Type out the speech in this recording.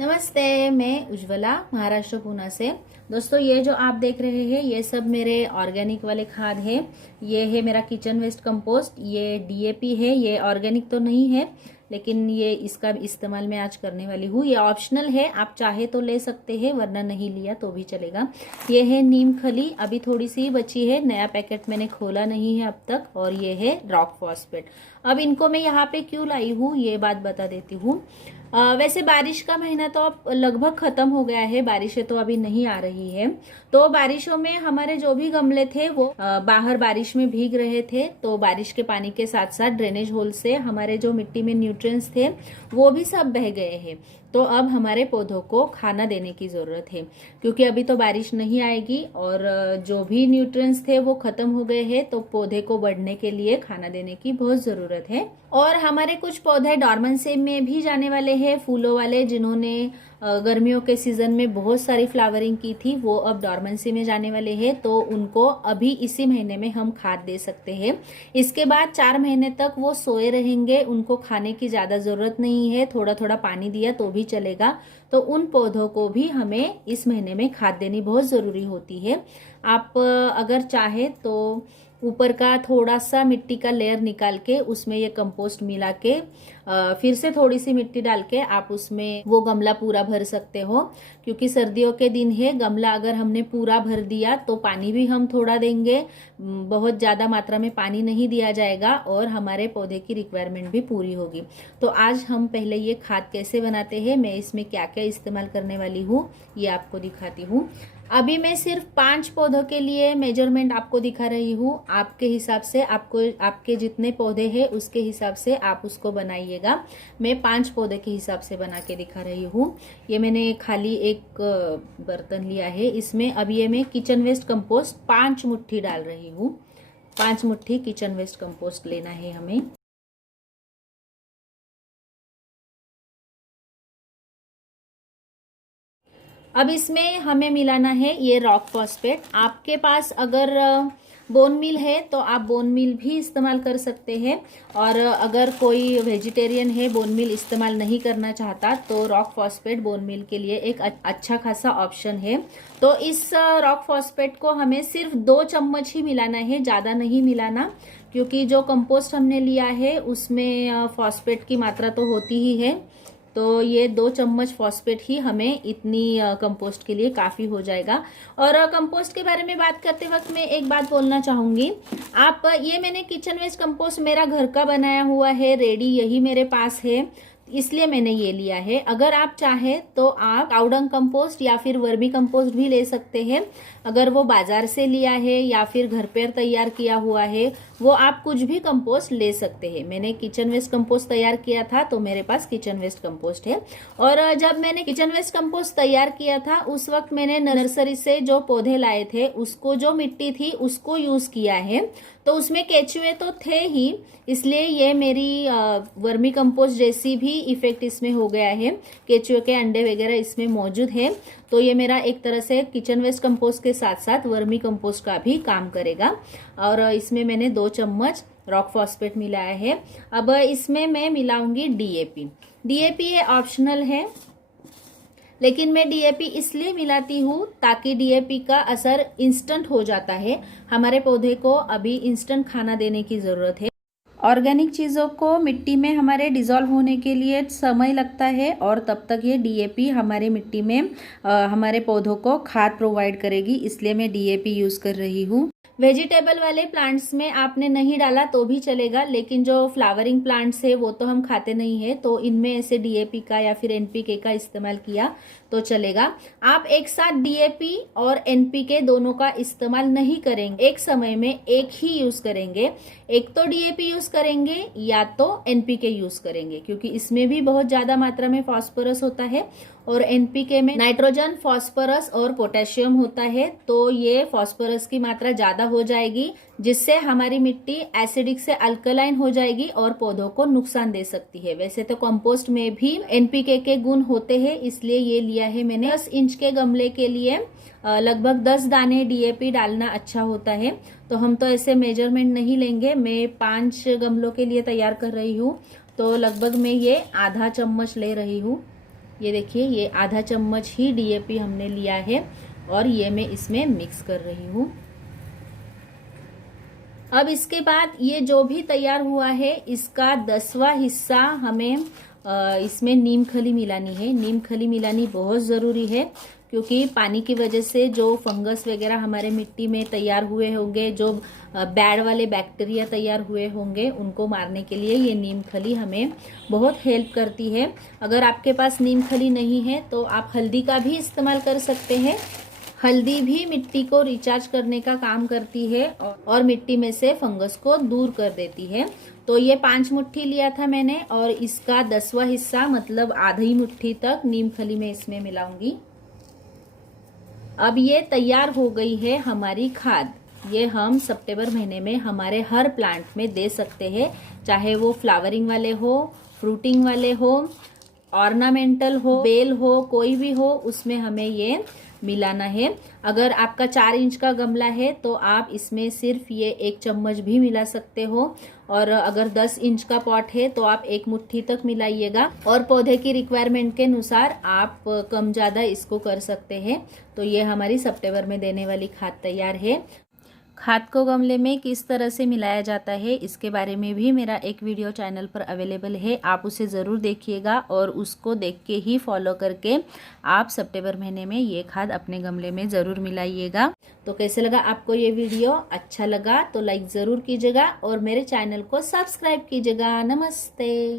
नमस्ते, मैं उज्ज्वला महाराष्ट्र पूना से। दोस्तों, ये जो आप देख रहे हैं ये सब मेरे ऑर्गेनिक वाले खाद है। ये है मेरा किचन वेस्ट कंपोस्ट, ये डीएपी है। ये ऑर्गेनिक तो नहीं है लेकिन ये इसका इस्तेमाल मैं आज करने वाली हूँ। ये ऑप्शनल है, आप चाहे तो ले सकते हैं वरना नहीं लिया तो भी चलेगा। ये है नीम खली, अभी थोड़ी सी बची है, नया पैकेट मैंने खोला नहीं है अब तक। और ये है रॉक फॉस्फेट। अब इनको मैं यहाँ पे क्यों लाई हूँ ये बात बता देती हूँ। वैसे बारिश का महीना तो अब लगभग खत्म हो गया है, बारिशें तो अभी नहीं आ रही है। तो बारिशों में हमारे जो भी गमले थे वो बाहर बारिश में भीग रहे थे, तो बारिश के पानी के साथ साथ ड्रेनेज होल से हमारे जो मिट्टी में न्यूट्रिएंट्स थे वो भी सब बह गए हैं। तो अब हमारे पौधों को खाना देने की जरूरत है, क्योंकि अभी तो बारिश नहीं आएगी और जो भी न्यूट्रिएंट्स थे वो खत्म हो गए हैं। तो पौधे को बढ़ने के लिए खाना देने की बहुत जरूरत है। और हमारे कुछ पौधे डॉर्मेंसी में भी जाने वाले हैं, फूलों वाले, जिन्होंने गर्मियों के सीजन में बहुत सारी फ्लावरिंग की थी वो अब डॉर्मेंसी में जाने वाले हैं। तो उनको अभी इसी महीने में हम खाद दे सकते हैं। इसके बाद 4 महीने तक वो सोए रहेंगे, उनको खाने की ज्यादा जरूरत नहीं है, थोड़ा थोड़ा पानी दिया तो भी चलेगा। तो उन पौधों को भी हमें इस महीने में खाद देनी बहुत जरूरी होती है। आप अगर चाहे तो ऊपर का थोड़ा सा मिट्टी का लेयर निकाल के उसमें ये कंपोस्ट मिला के फिर से थोड़ी सी मिट्टी डाल के आप उसमें वो गमला पूरा भर सकते हो, क्योंकि सर्दियों के दिन है। गमला अगर हमने पूरा भर दिया तो पानी भी हम थोड़ा देंगे, बहुत ज्यादा मात्रा में पानी नहीं दिया जाएगा और हमारे पौधे की रिक्वायरमेंट भी पूरी होगी। तो आज हम पहले ये खाद कैसे बनाते हैं, मैं इसमें क्या क्या इस्तेमाल करने वाली हूँ ये आपको दिखाती हूँ। अभी मैं सिर्फ 5 पौधों के लिए मेजरमेंट आपको दिखा रही हूँ। आपके हिसाब से, आपको आपके जितने पौधे हैं उसके हिसाब से आप उसको बनाइएगा। मैं 5 पौधे के हिसाब से बना के दिखा रही हूँ। ये मैंने खाली एक बर्तन लिया है, इसमें अब ये मैं किचन वेस्ट कंपोस्ट 5 मुट्ठी डाल रही हूँ। 5 मुट्ठी किचन वेस्ट कंपोस्ट लेना है हमें। अब इसमें हमें मिलाना है ये रॉक फॉस्फेट। आपके पास अगर बोन मील है तो आप बोन मील भी इस्तेमाल कर सकते हैं, और अगर कोई वेजिटेरियन है बोन मील इस्तेमाल नहीं करना चाहता तो रॉक फॉस्फेट बोन मील के लिए एक अच्छा खासा ऑप्शन है। तो इस रॉक फॉस्फेट को हमें सिर्फ 2 चम्मच ही मिलाना है, ज्यादा नहीं मिलाना, क्योंकि जो कंपोस्ट हमने लिया है उसमें फॉस्फेट की मात्रा तो होती ही है। तो ये 2 चम्मच फॉस्फेट ही हमें इतनी कंपोस्ट के लिए काफी हो जाएगा। और कंपोस्ट के बारे में बात करते वक्त मैं एक बात बोलना चाहूंगी। आप ये मैंने किचन वेस्ट कंपोस्ट मेरा घर का बनाया हुआ है, रेडी, यही मेरे पास है, इसलिए मैंने ये लिया है। अगर आप चाहे तो आप काउडंग कंपोस्ट या फिर वर्मी कंपोस्ट भी ले सकते हैं। अगर वो बाजार से लिया है या फिर घर पर तैयार किया हुआ है, वो आप कुछ भी कंपोस्ट ले सकते हैं। मैंने किचन वेस्ट कंपोस्ट तैयार किया था तो मेरे पास किचन वेस्ट कंपोस्ट है। और जब मैंने किचन वेस्ट कंपोस्ट तैयार किया था उस वक्त मैंने नर्सरी से जो पौधे लाए थे उसको, जो मिट्टी थी उसको यूज किया है। तो उसमें केचुए तो थे ही, इसलिए ये मेरी वर्मी कंपोस्ट जैसी भी इफेक्ट इसमें हो गया है। केचुए के अंडे वगैरह इसमें मौजूद है। तो ये मेरा एक तरह से किचन वेस्ट कंपोस्ट के साथ साथ वर्मी कंपोस्ट का भी काम करेगा। और इसमें मैंने 2 चम्मच रॉक फॉस्फेट मिलाया है। अब इसमें मैं मिलाऊंगी डीएपी। डीएपी ये ऑप्शनल है, लेकिन मैं डीएपी इसलिए मिलाती हूँ ताकि डीएपी का असर इंस्टेंट हो जाता है। हमारे पौधे को अभी इंस्टेंट खाना देने की जरूरत है। ऑर्गेनिक चीज़ों को मिट्टी में हमारे डिसॉल्व होने के लिए समय लगता है, और तब तक ये डीएपी हमारे मिट्टी में हमारे पौधों को खाद प्रोवाइड करेगी, इसलिए मैं डीएपी यूज़ कर रही हूँ। वेजिटेबल वाले प्लांट्स में आपने नहीं डाला तो भी चलेगा, लेकिन जो फ्लावरिंग प्लांट्स है वो तो हम खाते नहीं है, तो इनमें ऐसे डीएपी का या फिर एनपीके का इस्तेमाल किया तो चलेगा। आप एक साथ डीएपी और एनपीके दोनों का इस्तेमाल नहीं करेंगे, एक समय में एक ही यूज करेंगे। एक तो डीएपी यूज करेंगे या तो एनपीके यूज करेंगे, क्योंकि इसमें भी बहुत ज्यादा मात्रा में फास्फोरस होता है और एनपीके में नाइट्रोजन, फास्फोरस और पोटेशियम होता है। तो ये फास्फोरस की मात्रा ज्यादा हो जाएगी, जिससे हमारी मिट्टी एसिडिक से अल्कलाइन हो जाएगी और पौधों को नुकसान दे सकती है। वैसे तो कंपोस्ट में भी एनपीके के गुण होते हैं, इसलिए ये लिया है मैंने। 10 इंच के गमले के लिए लगभग 10 दाने डीएपी डालना अच्छा होता है। तो हम तो ऐसे मेजरमेंट नहीं लेंगे, मैं 5 गमलों के लिए तैयार कर रही हूँ, तो लगभग मैं ये आधा चम्मच ले रही हूँ। ये देखिए, ये आधा चम्मच ही डीएपी हमने लिया है और ये मैं इसमें मिक्स कर रही हूँ। अब इसके बाद ये जो भी तैयार हुआ है इसका 10वां हिस्सा हमें इसमें नीम खली मिलानी है। नीम खली मिलानी बहुत ज़रूरी है क्योंकि पानी की वजह से जो फंगस वगैरह हमारे मिट्टी में तैयार हुए होंगे, जो बैड वाले बैक्टीरिया तैयार हुए होंगे, उनको मारने के लिए ये नीम खली हमें बहुत हेल्प करती है। अगर आपके पास नीम खली नहीं है तो आप हल्दी का भी इस्तेमाल कर सकते हैं। हल्दी भी मिट्टी को रिचार्ज करने का काम करती है और मिट्टी में से फंगस को दूर कर देती है। तो ये 5 मुट्ठी लिया था मैंने और इसका 10वां हिस्सा मतलब आधी मुट्ठी तक नीम खली में इसमें मिलाऊंगी। अब ये तैयार हो गई है हमारी खाद। ये हम सितंबर महीने में हमारे हर प्लांट में दे सकते हैं, चाहे वो फ्लावरिंग वाले हो, फ्रूटिंग वाले हो, ऑर्नामेंटल हो, बेल हो, कोई भी हो, उसमें हमें ये मिलाना है। अगर आपका 4 इंच का गमला है तो आप इसमें सिर्फ ये 1 चम्मच भी मिला सकते हो और अगर 10 इंच का पॉट है तो आप 1 मुट्ठी तक मिलाइएगा और पौधे की रिक्वायरमेंट के अनुसार आप कम ज़्यादा इसको कर सकते हैं। तो ये हमारी सितंबर में देने वाली खाद तैयार है। खाद को गमले में किस तरह से मिलाया जाता है इसके बारे में भी मेरा एक वीडियो चैनल पर अवेलेबल है, आप उसे ज़रूर देखिएगा और उसको देख के ही फॉलो करके आप सितंबर महीने में ये खाद अपने गमले में ज़रूर मिलाइएगा। तो कैसे लगा आपको ये वीडियो? अच्छा लगा तो लाइक ज़रूर कीजिएगा और मेरे चैनल को सब्सक्राइब कीजिएगा। नमस्ते।